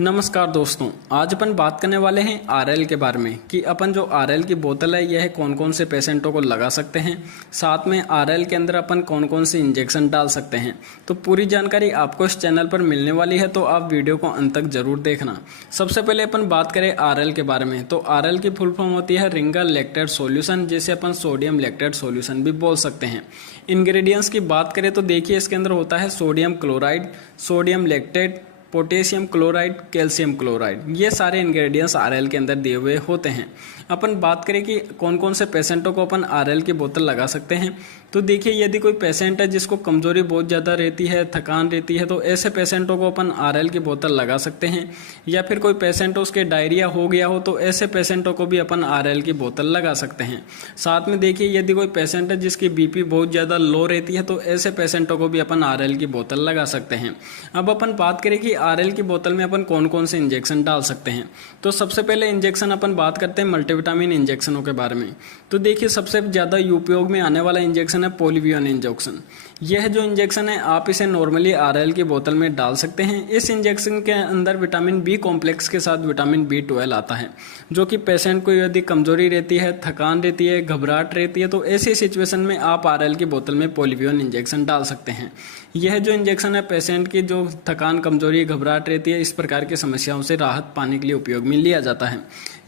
नमस्कार दोस्तों, आज अपन बात करने वाले हैं आरएल के बारे में कि अपन जो आरएल की बोतल है यह कौन कौन से पेशेंटों को लगा सकते हैं, साथ में आरएल के अंदर अपन कौन कौन से इंजेक्शन डाल सकते हैं। तो पूरी जानकारी आपको इस चैनल पर मिलने वाली है, तो आप वीडियो को अंत तक जरूर देखना। सबसे पहले अपन बात करें आरएल के बारे में, तो आरएल की फुल फॉर्म होती है रिंगर लैक्टेट सॉल्यूशन, जिसे अपन सोडियम लैक्टेट सॉल्यूशन भी बोल सकते हैं। इंग्रेडिएंट्स की बात करें तो देखिए इसके अंदर होता है sodium chloride, sodium lactate, potassium chloride, calcium chloride, ये सारे इंग्रेडिएंट्स आरएल के अंदर दिए हुए होते हैं। अपन बात करें कि कौन कौन से पेशेंटों को अपन आरएल की बोतल लगा सकते हैं, तो देखिए यदि कोई पेशेंट है जिसको कमजोरी बहुत ज़्यादा रहती है, थकान रहती है, तो ऐसे पेशेंटों को अपन आरएल की बोतल लगा सकते हैं। या फिर कोई पेशेंट उसके डायरिया हो गया हो तो ऐसे पेशेंटों को भी अपन आरएल की बोतल लगा सकते हैं। साथ में देखिए यदि कोई पेशेंट है जिसकी बीपी बहुत ज़्यादा लो रहती है तो ऐसे पेशेंटों को भी अपन आरएल की बोतल लगा सकते हैं। अब अपन बात करें कि आरएल की बोतल में अपन कौन कौन से इंजेक्शन डाल सकते हैं, तो सबसे पहले इंजेक्शन अपन बात करते हैं मल्टीविटामिन इंजेक्शनों के बारे में। तो देखिए सबसे ज़्यादा उपयोग में आने वाला इंजेक्शन है पोलिवियन इंजेक्शन। यह जो इंजेक्शन है आप इसे नॉर्मली आरएल की बोतल में डाल सकते हैं। इस इंजेक्शन के अंदर विटामिन बी कॉम्प्लेक्स के साथ विटामिन B12 आता है, जो कि पेशेंट को यदि कमजोरी रहती है, थकान रहती है, घबराहट रहती है, तो ऐसी सिचुएशन में आप आरएल की बोतल में पोलिवियन इंजेक्शन डाल सकते हैं। यह जो इंजेक्शन है पेशेंट की जो थकान, कमजोरी, घबराहट रहती है, इस प्रकार की समस्याओं से राहत पाने के लिए उपयोग में लिया जाता है।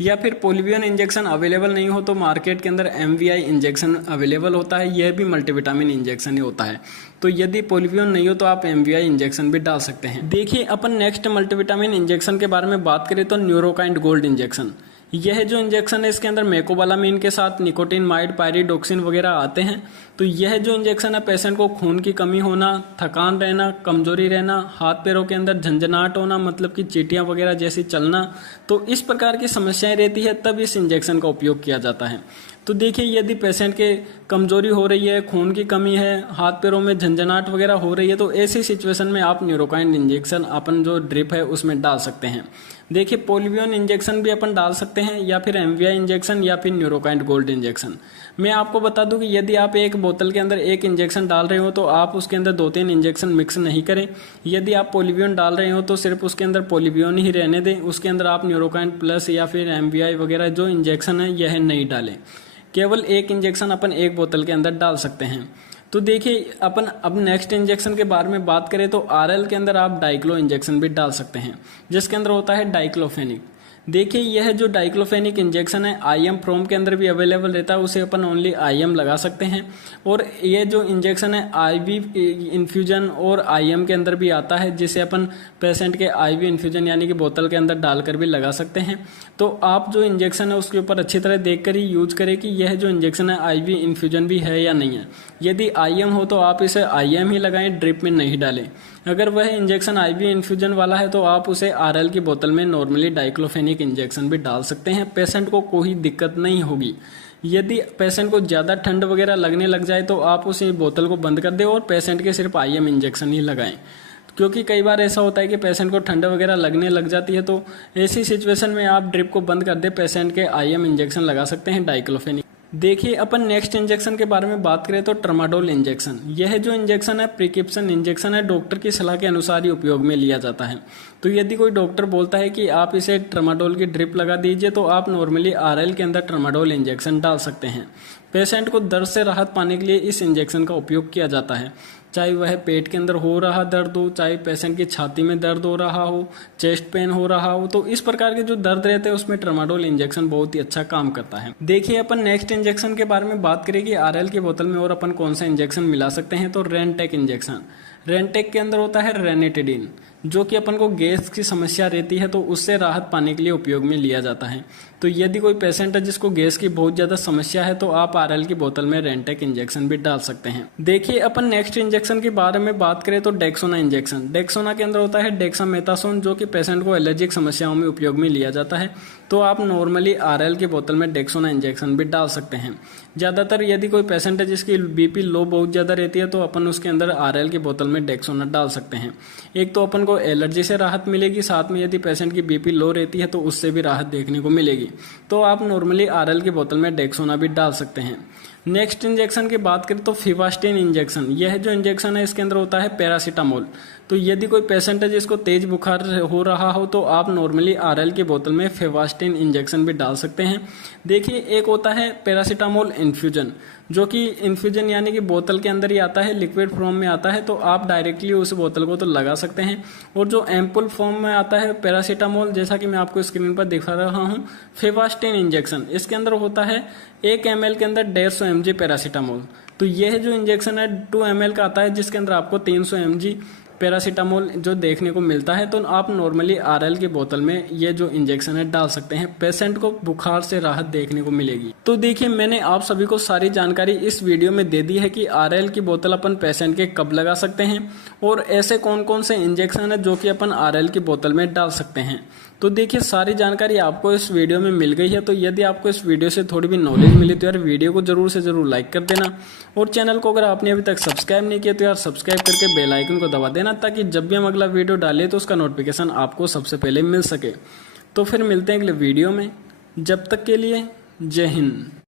या फिर पोलिवियन इंजेक्शन अवेलेबल नहीं हो तो मार्केट के अंदर MVI इंजेक्शन अवेलेबल होता है, यह भी मल्टीविटामिन इंजेक्शन ही होता है। तो यदि पोलिवियन नहीं हो तो आप MVI इंजेक्शन भी डाल सकते हैं। देखिए अपन नेक्स्ट मल्टीविटामिन इंजेक्शन के बारे में बात करें तो न्यूरोकाइंट गोल्ड इंजेक्शन। यह जो इंजेक्शन है इसके अंदर मेकोबालामीन के साथ निकोटिनमाइड, पायरिडोक्सिन वगैरह आते हैं। तो यह जो इंजेक्शन है पेशेंट को खून की कमी होना, थकान रहना, कमजोरी रहना, हाथ पैरों के अंदर झंझनाहट होना, मतलब कि चींटियां वगैरह जैसी चलना, तो इस प्रकार की समस्याएं रहती है तब इस इंजेक्शन का उपयोग किया जाता है। तो देखिए यदि पेशेंट के कमजोरी हो रही है, खून की कमी है, हाथ पैरों में झंझनाहट वगैरह हो रही है, तो ऐसी सिचुएशन में आप न्यूरोकाइंट इंजेक्शन अपन जो ड्रिप है उसमें डाल सकते हैं। देखिए पोलिवियन इंजेक्शन भी अपन डाल सकते हैं, या फिर MVI इंजेक्शन, या फिर न्यूरोकाइंट गोल्ड इंजेक्शन। मैं आपको बता दूं कि यदि आप एक बोतल के अंदर एक इंजेक्शन डाल रहे हो तो आप उसके अंदर 2-3 इंजेक्शन मिक्स नहीं करें। यदि आप पोलिवियन डाल रहे हो तो सिर्फ उसके अंदर पोलिवियन ही रहने दें, उसके अंदर आप न्यूरोकाइंट प्लस या फिर MVI वगैरह जो इंजेक्शन है यह नहीं डालें। केवल एक इंजेक्शन अपन एक बोतल के अंदर डाल सकते हैं। तो देखिए अपन अब नेक्स्ट इंजेक्शन के बारे में बात करें तो आरएल के अंदर आप डाइक्लो इंजेक्शन भी डाल सकते हैं, जिसके अंदर होता है डाइक्लोफेनिक। देखिए यह जो डाइक्लोफेनिक इंजेक्शन है IM फ्रोम के अंदर भी अवेलेबल रहता है, उसे अपन ओनली IM लगा सकते हैं। और यह जो इंजेक्शन है IV इन्फ्यूजन और IM के अंदर भी आता है, जिसे अपन पेशेंट के IV इन्फ्यूजन यानी कि बोतल के अंदर डालकर भी लगा सकते हैं। तो आप जो इंजेक्शन है उसके ऊपर अच्छी तरह देखकर ही यूज करें कि यह जो इंजेक्शन है IV इन्फ्यूजन भी है या नहीं है। यदि IM हो तो आप इसे IM ही लगाएं, ड्रिप में नहीं डालें। अगर वह इंजेक्शन IV इन्फ्यूजन वाला है तो आप उसे आरएल की बोतल में नॉर्मली डाइक्लोफेनिक इंजेक्शन भी डाल सकते हैं, पेशेंट को कोई दिक्कत नहीं होगी। यदि पेशेंट को ज़्यादा ठंड वगैरह लगने लग जाए तो आप उस बोतल को बंद कर दें और पेशेंट के सिर्फ IM इंजेक्शन ही लगाएं, क्योंकि कई बार ऐसा होता है कि पेशेंट को ठंड वगैरह लगने लग जाती है। तो ऐसी सिचुएशन में आप ड्रिप को बंद कर दे, पेशेंट के IM इंजेक्शन लगा सकते हैं डाइक्लोफेनिक। देखिए अपन नेक्स्ट इंजेक्शन के बारे में बात करें तो ट्रामाडोल इंजेक्शन। यह जो इंजेक्शन है प्रिस्क्रिप्शन इंजेक्शन है, डॉक्टर की सलाह के अनुसार ही उपयोग में लिया जाता है। तो यदि कोई डॉक्टर बोलता है कि आप इसे ट्रामाडोल की ड्रिप लगा दीजिए तो आप नॉर्मली आरएल के अंदर ट्रामाडोल इंजेक्शन डाल सकते हैं। पेशेंट को दर्द से राहत पाने के लिए इस इंजेक्शन का उपयोग किया जाता है, चाहे वह पेट के अंदर हो रहा दर्द हो, चाहे पेशेंट की छाती में दर्द हो रहा हो, चेस्ट पेन हो रहा हो, तो इस प्रकार के जो दर्द रहते हैं उसमें ट्रामाडोल इंजेक्शन बहुत ही अच्छा काम करता है। देखिए अपन नेक्स्ट इंजेक्शन के बारे में बात करें कि आरएल की बोतल में और अपन कौन सा इंजेक्शन मिला सकते हैं, तो रेनटेक इंजेक्शन। रेनटेक के अंदर होता है रेनिटिडिन, जो कि अपन को गैस की समस्या रहती है तो उससे राहत पाने के लिए उपयोग में लिया जाता है। तो यदि कोई पेशेंट है जिसको गैस की बहुत ज़्यादा समस्या है तो आप आरएल की बोतल में रेनटेक इंजेक्शन भी डाल सकते हैं। देखिए अपन नेक्स्ट इंजेक्शन के बारे में बात करें तो डेक्सोना इंजेक्शन। डेक्सोना के अंदर होता है डेक्सामेथासोन, जो कि पेशेंट को एलर्जिक समस्याओं में उपयोग में लिया जाता है। तो आप नॉर्मली आरएल की बोतल में डेक्सोना इंजेक्शन भी डाल सकते हैं। ज़्यादातर यदि कोई पेशेंट है जिसकी बीपी लो बहुत ज़्यादा रहती है तो अपन उसके अंदर आरएल की बोतल में डेक्सोना डाल सकते हैं। एक तो अपन को एलर्जी से राहत मिलेगी, साथ में यदि पेशेंट की बीपी लो रहती है तो उससे भी राहत देखने को मिलेगी। तो आप नॉर्मली आरएल की बोतल में डेक्सोना भी डाल सकते हैं। नेक्स्ट इंजेक्शन की बात करें तो फिवास्टिन इंजेक्शन। यह जो इंजेक्शन है इसके अंदर होता है पैरासीटामोल। तो यदि कोई पेशेंट है जिसको तेज बुखार हो रहा हो तो आप नॉर्मली आरएल की बोतल में फेवास्टिन इंजेक्शन भी डाल सकते हैं। देखिए, एक होता है पैरासीटामोल इन्फ्यूजन, जो कि इन्फ्यूजन यानी कि बोतल के अंदर ही आता है, लिक्विड फॉर्म में आता है, तो आप डायरेक्टली उस बोतल को तो लगा सकते हैं। और जो एम्पुल फॉर्म में आता है पैरासीटामोल, जैसा कि मैं आपको स्क्रीन पर दिखा रहा हूँ, फेवास्टिन इंजेक्शन, इसके अंदर होता है 1 ml के अंदर 150 mg पैरासीटामोल। तो यह जो इंजेक्शन है 2 ml का आता है, जिसके अंदर आपको 300 mg पैरासीटामोल जो देखने को मिलता है। तो आप नॉर्मली आरएल की बोतल में ये जो इंजेक्शन है डाल सकते हैं, पेशेंट को बुखार से राहत देखने को मिलेगी। तो देखिए, मैंने आप सभी को सारी जानकारी इस वीडियो में दे दी है कि आरएल की बोतल अपन पेशेंट के कब लगा सकते हैं और ऐसे कौन कौन से इंजेक्शन है जो कि अपन आरएल की बोतल में डाल सकते हैं। तो देखिए, सारी जानकारी आपको इस वीडियो में मिल गई है। तो यदि आपको इस वीडियो से थोड़ी भी नॉलेज मिली तो यार वीडियो को जरूर से जरूर लाइक कर देना, और चैनल को अगर आपने अभी तक सब्सक्राइब नहीं किया तो यार सब्सक्राइब करके बेल आइकन को दबा देना, ताकि जब भी हम अगला वीडियो डालें तो उसका नोटिफिकेशन आपको सबसे पहले मिल सके। तो फिर मिलते हैं अगले वीडियो में, जब तक के लिए जय हिंद।